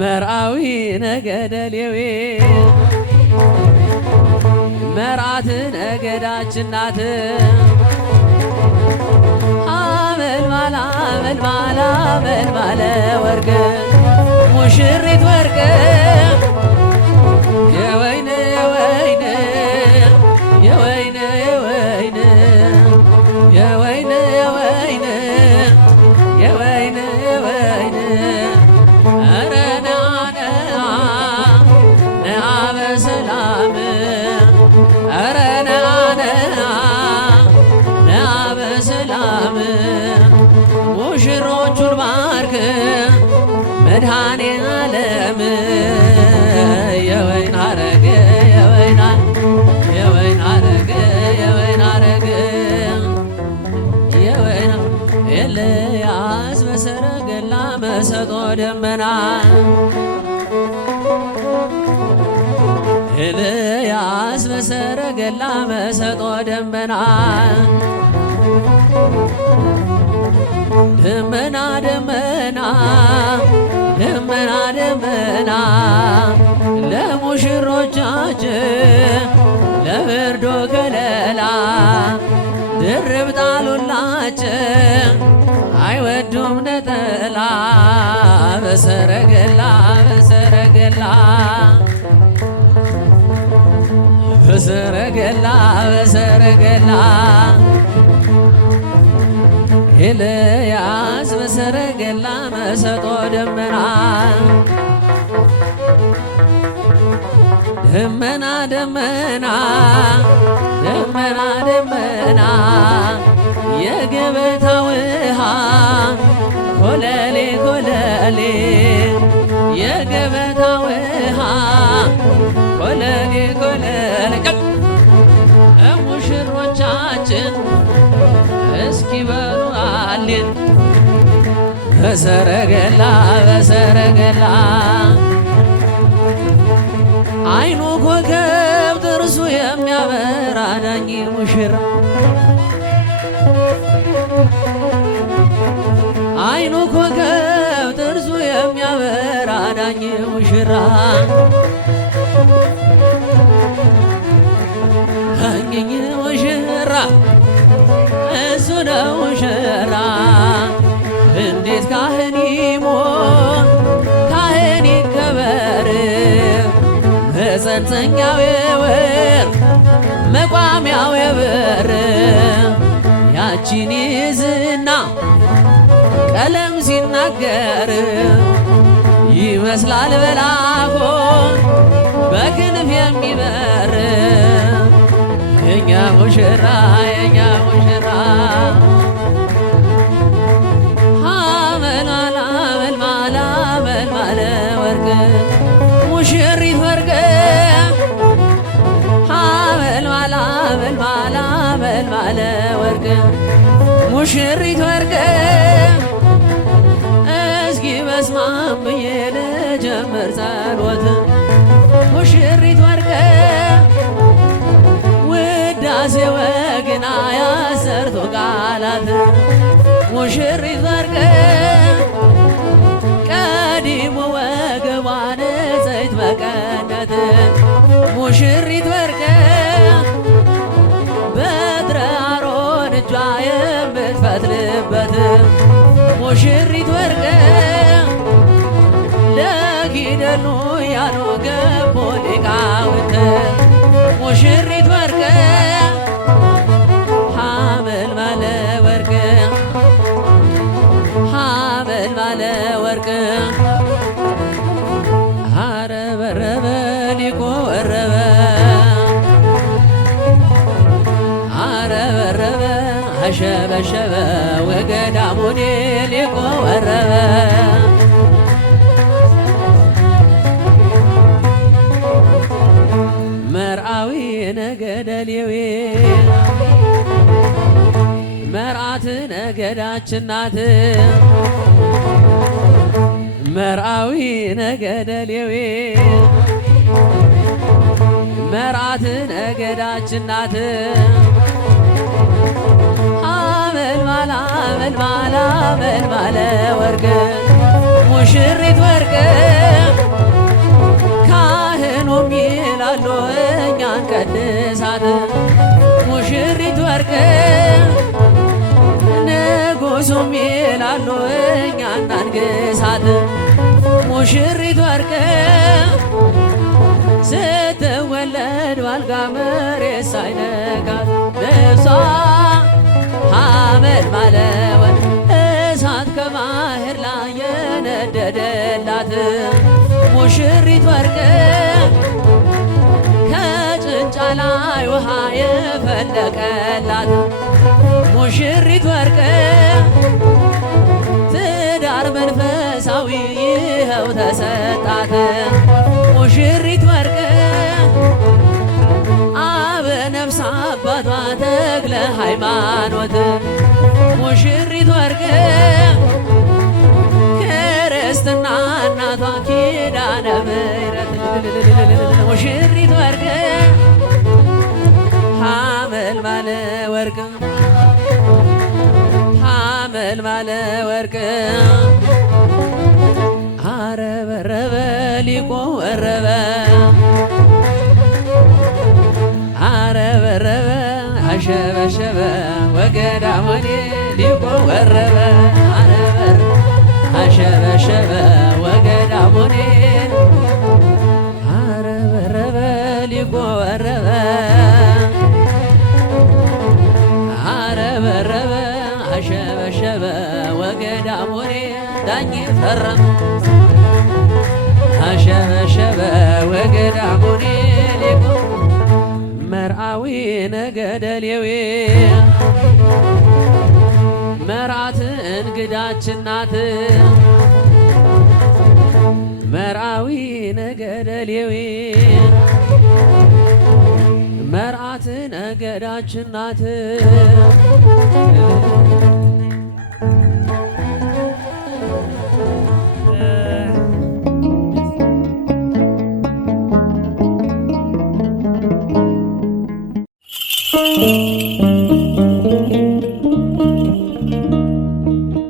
መርአዊ ነገደ ሌዊ መርዓት ነገዳችን ናት። አመልማላ አመልማላ አመልማለ ወርቅ ሙሽሪት ወርቅ የወይን የወይን የወይን የወይን የወይን የወይን የወይን የወይን ኧረ ነአ ነአ በሰላም ኧረ ነአ ነአ በሰላም ሙሽሮቹን ባርክ መድኃኔ ዓለም የወይን ሐረግ የወይን ሐረግ የወይን ሐረግ የወይን ኤልያስ በሰረገላ መሰጦ ደመና ኤልያስ በሰረገላ መሰጦ ደመና ደመና ደመና ደመና ደመና ለሙሽሮቻችን ለብርዶ ከለላ ድርብ ጣሉላችን አይወዱም ነጠላ በሰረገላ በሰረገላ በሰረገላ በሰረገላ ኤልያስ በሰረገላ መሰጦ ደመና ደመና ደመና ደመና ደመና የገበታ ውሃ ኮለሌ ኮለሌ የገበታ ውሃ ኮለሌ ኮለሌ ሙሽሮቻችን እስኪ በሉ አሌን በሰረገላ በሰረገላ አይኑ ኮከብ ጥርሱ የሚያበራ ዳኝ ሙሽራ አይኑ ኮከብ ጥርሱ የሚያበራ ዳኝ ሙሽራ ዳኝ ሙሽራ እሱ ነው ሙሽራ እንዴት ካህን ይሞት ካህን ይከበር መጸንጸኛው የወርቅ መቋሚያው የብር ያቺን ይዝና ቀለም ሲናገር ይመስላል በላኮ በክንፍ የሚበር የኛ ሙሽራ የኛ ሙሽራ አመልማላ አመልማላ አመልማለ ወርቅ ሙሽሪት ወርቅ አመልማላ አመልማላ አመልማለ ወርቅ ሙሽሪት ወርቅ እስኪ በስማም ብዬ ልጀምር ጸሎት ሙሽሪት ወርቅ ውዳሴ ወግና ያሰርቶ ቃላት ሙሽሪት ወርቅ ቀዲሙ ወገቧን ዘይት መቀነት ሙሽሪት ወርቅ በትረ አሮን እጇ የምትፈትልበት ሙሽሪት ወርቅ ለኪደኑ ያሉ ገቦ ሊቃውንት ሙሽሪት ወርቅ ሐመልማለ ወርቅ ሐመልማለ ወርቅ አረበረበ ሊቆ ወረበ አረበረበ አሸበሸበ ወገዳሙኔ ሊቆ ወረበ መርአዊ ነገደ ሌዊ መርዓት ነገዳችን ናት። መርአዊ ነገደ ሌዊ መርዓት ነገዳችን ናት። አመልማላ አመልማላ አመልማለ ወርቅ ሙሽሪት ወርቅ ንጉሱም ይላሉ እኛ እናንግሳት ሙሽሪት ወርቅ ስትወለድ ባልጋ መሬት ሳይነካት ልብሷ ሐመልማለ ወርቅ እሳት ከባህር ላይ የነደደላት ሙሽሪት ወርቅ ከጭንጫ ላይ ውሃ የፈለቀላት ሙሽሪት ወርቅ ትዳር መንፈሳዊ ይኸው ተሰጣት ሙሽሪት ወርቅ አበ ነፍስ አባቷ ተክለ ሃይማኖት ሙሽሪት ወርቅ ክርስትና እናቷ ኪዳነ ምሕረት ሙሽሪት ወርቅ ሐመልማለ ወርቅ ሐመልማለ ወርቅ አረበረበ ሊቆ ወረበ አረበረበ አሸበሸበ ወገዳሞኔ ሊቆ ወረበ አረበረ አሸበሸበ ወገዳሞኔ አረበረበ ሊቆ ወረበ አረበረበ አሸበሸበ ወገዳሞኔ ዳኜ ፈረም አሸበሸበ ወገዳሞኔ ሊቆ መርአዊ ነገደ ሌዊ መርዓት እንግዳችን ናት መርአዊ ነገደ ሌዊ መርዓት ነገዳችን ናት